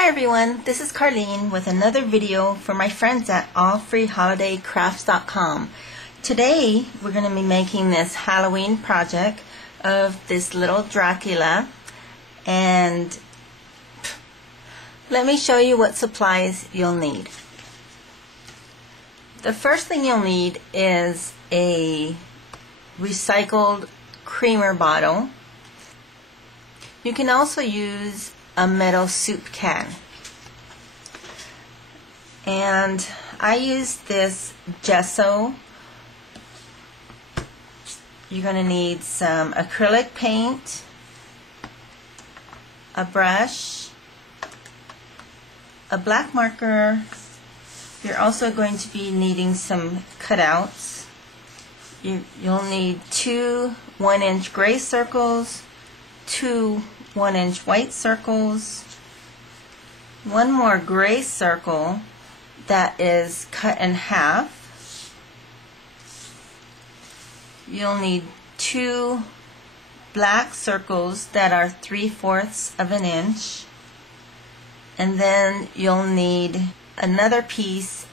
Hi everyone, this is Carlene with another video for my friends at allfreeholidaycrafts.com. Today we're going to be making this Halloween project of this little Dracula, and let me show you what supplies you'll need. The first thing you'll need is a recycled creamer bottle. You can also use a metal soup can. And I use this gesso. You're going to need some acrylic paint, a brush, a black marker. You're also going to be needing some cutouts. You'll need two 1-inch gray circles, two 1-inch white circles, one more gray circle that is cut in half. You'll need two black circles that are 3/4 of an inch, and then you'll need another piece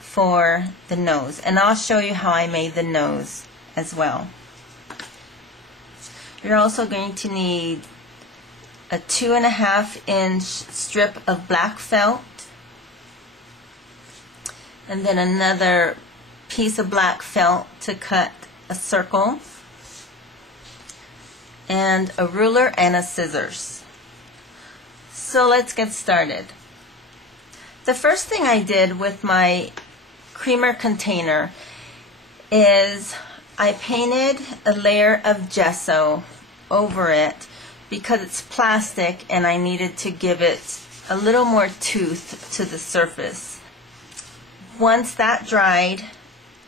for the nose, and I'll show you how I made the nose as well. You're also going to need a 2.5-inch strip of black felt, and then another piece of black felt to cut a circle, and a ruler and a scissors. So let's get started. The first thing I did with my creamer container is I painted a layer of gesso over it because it's plastic and I needed to give it a little more tooth to the surface. Once that dried,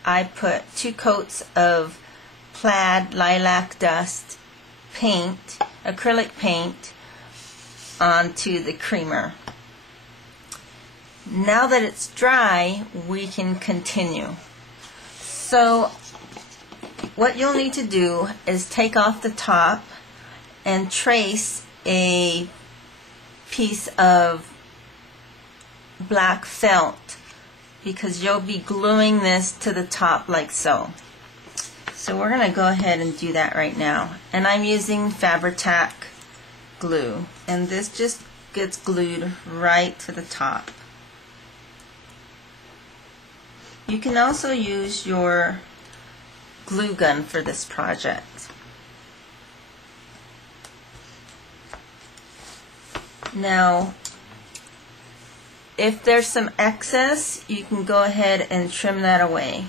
I put 2 coats of plaid lilac dust paint, acrylic paint, onto the creamer. Now that it's dry, we can continue. So what you'll need to do is take off the top and trace a piece of black felt, because you'll be gluing this to the top like so. So we're going to go ahead and do that right now. And I'm using Fabri-Tac glue, and this just gets glued right to the top. You can also use your glue gun for this project. Now, if there's some excess, you can go ahead and trim that away.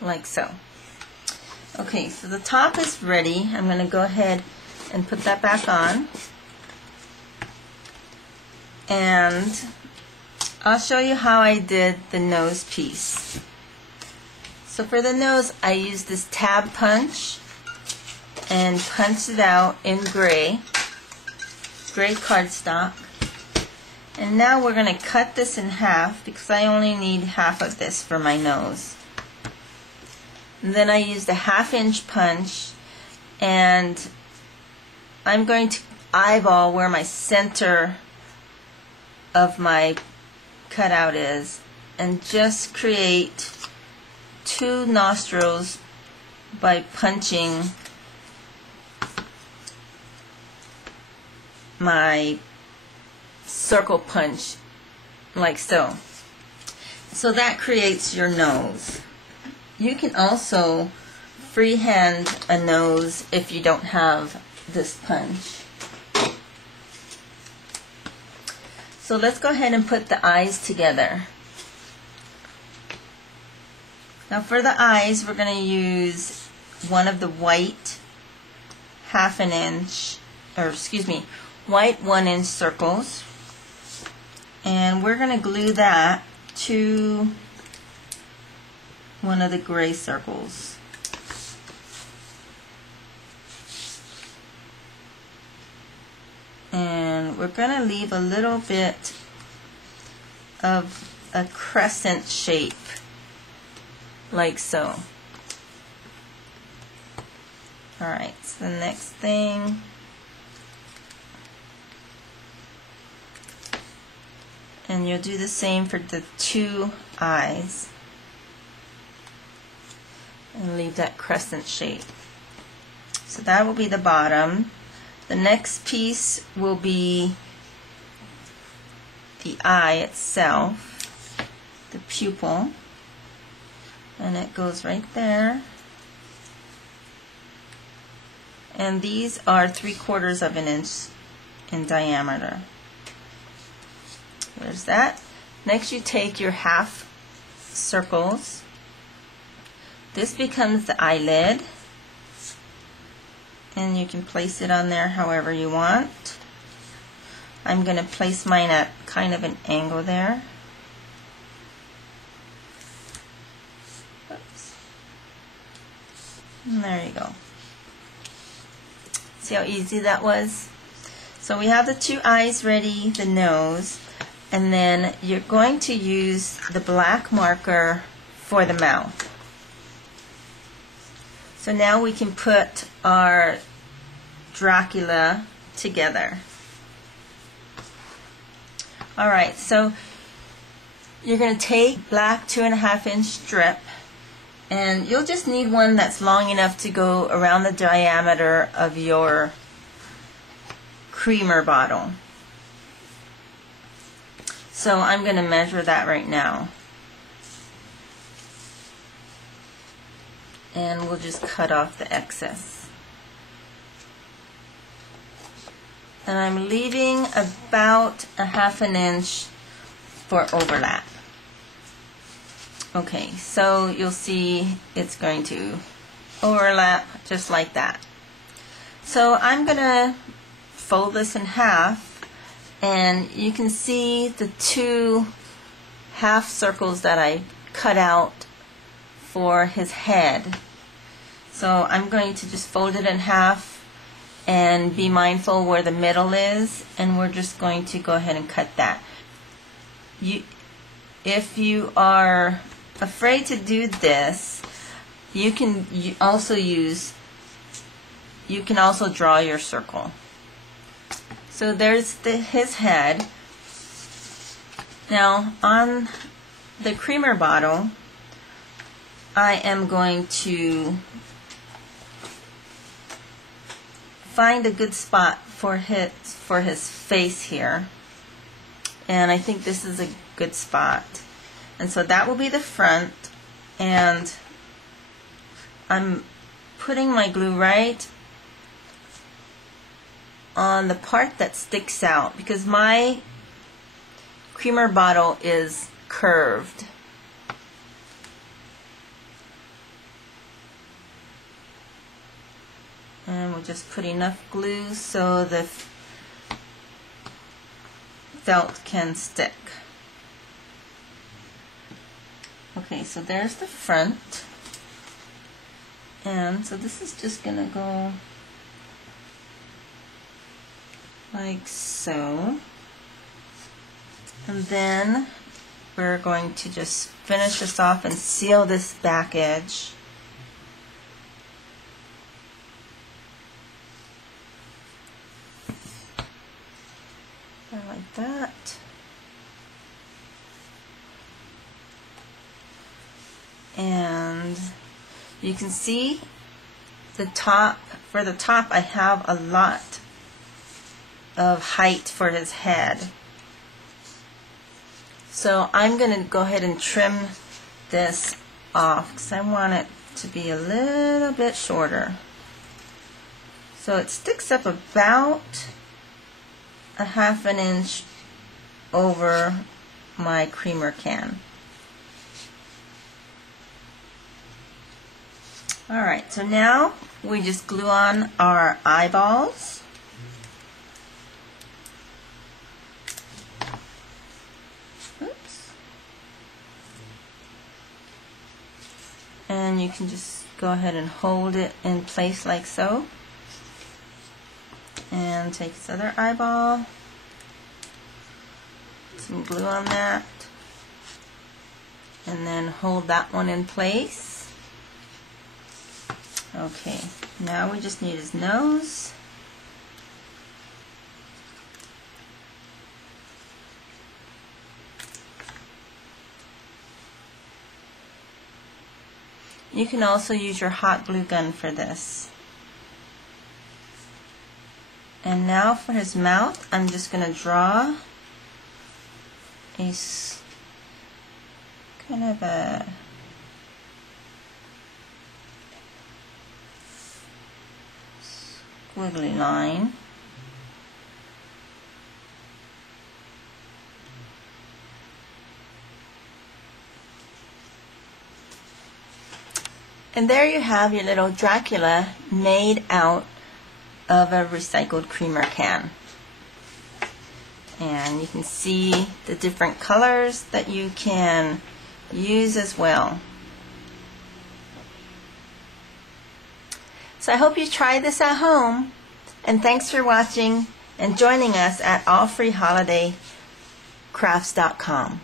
Like so. Okay, so the top is ready. I'm going to go ahead and put that back on. And I'll show you how I did the nose piece. So for the nose, I used this tab punch and punched it out in gray cardstock. And now we're going to cut this in half because I only need half of this for my nose. And then I used a 1/2-inch punch, and I'm going to eyeball where my center of my cutout is and just create 2 nostrils by punching my circle punch like so. So that creates your nose. You can also freehand a nose if you don't have this punch. So let's go ahead and put the eyes together. Now for the eyes, we're going to use one of the white 1/2 inch, or excuse me, white 1-inch circles, and we're going to glue that to one of the gray circles. And we're going to leave a little bit of a crescent shape like so. Alright, so the next thing, and you'll do the same for the 2 eyes and leave that crescent shape. So that will be the bottom. The next piece will be the eye itself, the pupil, and it goes right there. And these are 3/4 of an inch in diameter. There's that. Next you take your half circles. This becomes the eyelid, and you can place it on there however you want. I'm going to place mine at kind of an angle there. Oops. And there you go. See how easy that was? So we have the 2 eyes ready, the nose, and then you're going to use the black marker for the mouth. So now we can put our Dracula together. Alright, so you're going to take black 2.5-inch strip, and you'll just need one that's long enough to go around the diameter of your creamer bottle. So I'm going to measure that right now. And we'll just cut off the excess. And I'm leaving about 1/2 inch for overlap. Okay, so you'll see it's going to overlap just like that. So I'm going to fold this in half, and you can see the 2 half circles that I cut out for his head. So I'm going to just fold it in half and be mindful where the middle is, and we're just going to go ahead and cut that. If you are afraid to do this, you can also draw your circle. So there's his head. Now on the creamer bottle, I am going to find a good spot for his face here, and I think this is a good spot. And so that will be the front, and I'm putting my glue right on the part that sticks out, because my creamer bottle is curved. And we'll just put enough glue so the felt can stick. Okay, so there's the front, and so this is just going to go like so, and then we're going to just finish this off and seal this back edge. Like that. And you can see the top. For the top, I have a lot of height for his head. So I'm going to go ahead and trim this off because I want it to be a little bit shorter. So it sticks up about 1/2 inch over my creamer can. Alright, so now we just glue on our eyeballs. Oops. And you can just go ahead and hold it in place like so. And take this other eyeball, some glue on that, and then hold that one in place. Okay, now we just need his nose. You can also use your hot glue gun for this. And now for his mouth, I'm just going to draw a kind of a squiggly line. And there you have your little Dracula made out of a recycled creamer can. And you can see the different colors that you can use as well. So I hope you try this at home, and thanks for watching and joining us at allfreeholidaycrafts.com.